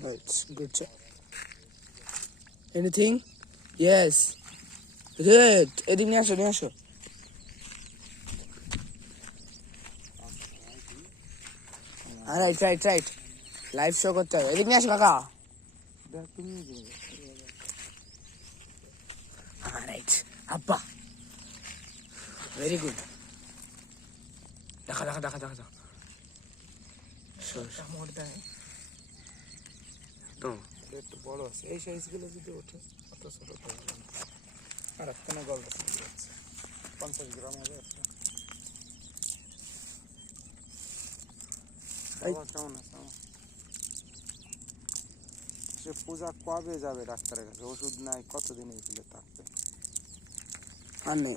Right, good job. Anything? Yes. Good. নিয়ে আসো নিয়ে আসো right right right live show করতে হবে। এদিক নিয়ে আসো কাকা। রাইট আব্বা ভেরি গুড দেখা দেখা দেখা দেখা দেখা কামড় দেয় তো একটু বড় আছে। এই সাইজগুলো যদি ওঠে অত ছোট হবে না আর একটা না গল্প পঞ্চাশ গ্রাম হবে একটা। কেমন আছে? সে পূজা কবে যাবে ডাক্তারের কাছে? ওষুধ নাই কতদিন এই ফেলে থাকবে? আর নেই।